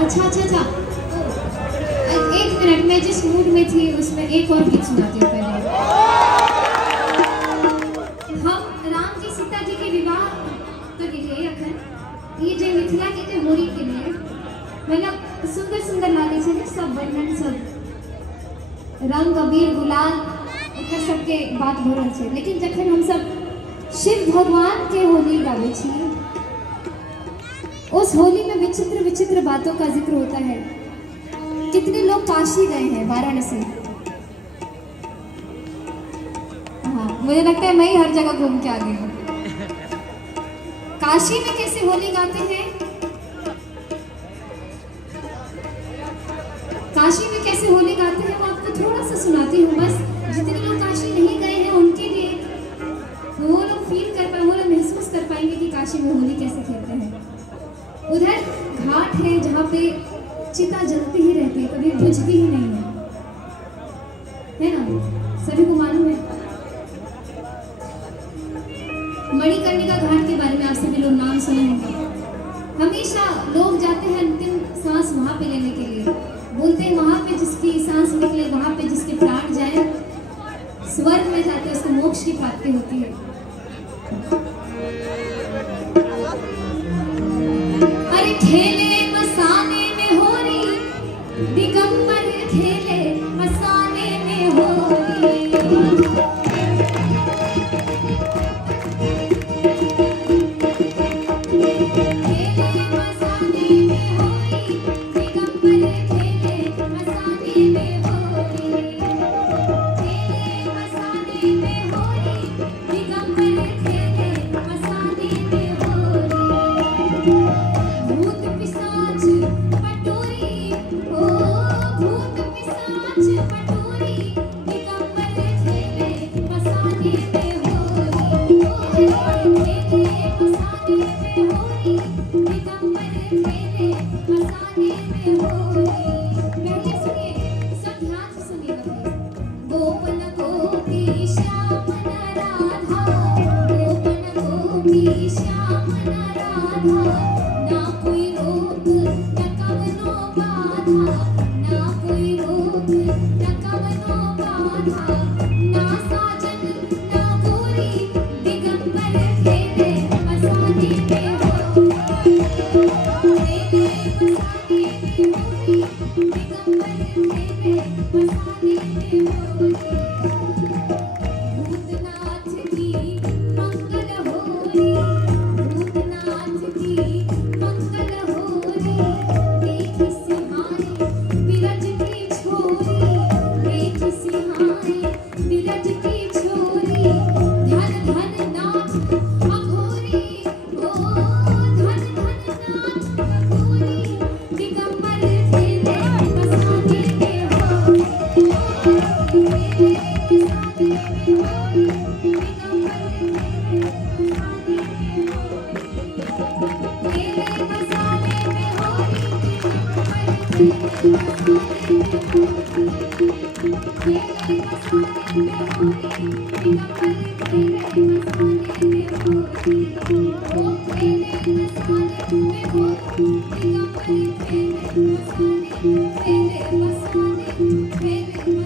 अच्छा अच्छा अच्छा, एक मिनट, मैं जिस मूड में थी उसमें एक और गीत सुनाती हूँ पहले। हम राम जी सीता जी के विवाह तो गिरे अखन ये जे मिथिला के जे होरी के लिए मतलब सुंदर सुंदर लागे छे सब वर्णन, सब रंग अबीर गुलाल एकर सबके बात हो रहल छे, लेकिन जखन हम सब शिव भगवान के होली गावे छी उस होली में विचित्र विचित्र बातों का जिक्र होता है। कितने लोग काशी गए हैं, वाराणसी? हाँ, मुझे लगता है मैं ही हर जगह घूम के आ गई हूँ। काशी में कैसे होली गाते हैं? काशी में कैसे होली गाते हैं वो आपको थोड़ा सा सुनाती हूँ बस। जितने लोग काशी नहीं गए हैं उनके लिए वो लोग फील कर पाए, वो लोग महसूस कर पाएंगे कि काशी में होली कैसे खेलते हैं। उधर घाट है जहाँ पे चिता जलती ही रहती है, कभी बुझती ही नहीं है ना? सभी को मालूम है। मणिकर्णिका घाट के बारे में आप सभी लोग नाम सुने होंगे। हमेशा लोग जाते हैं अंतिम सांस वहां पे लेने के लिए। बोलते हैं वहां पे जिसकी सांस निकले, वहां पे जिसके प्राण जाए, स्वर्ग में जाते हैं, उसको मोक्ष की प्राप्ति होती है। अरे खेले मसाने में होली, दिगंबर खेले मसाने में होली। Thank you.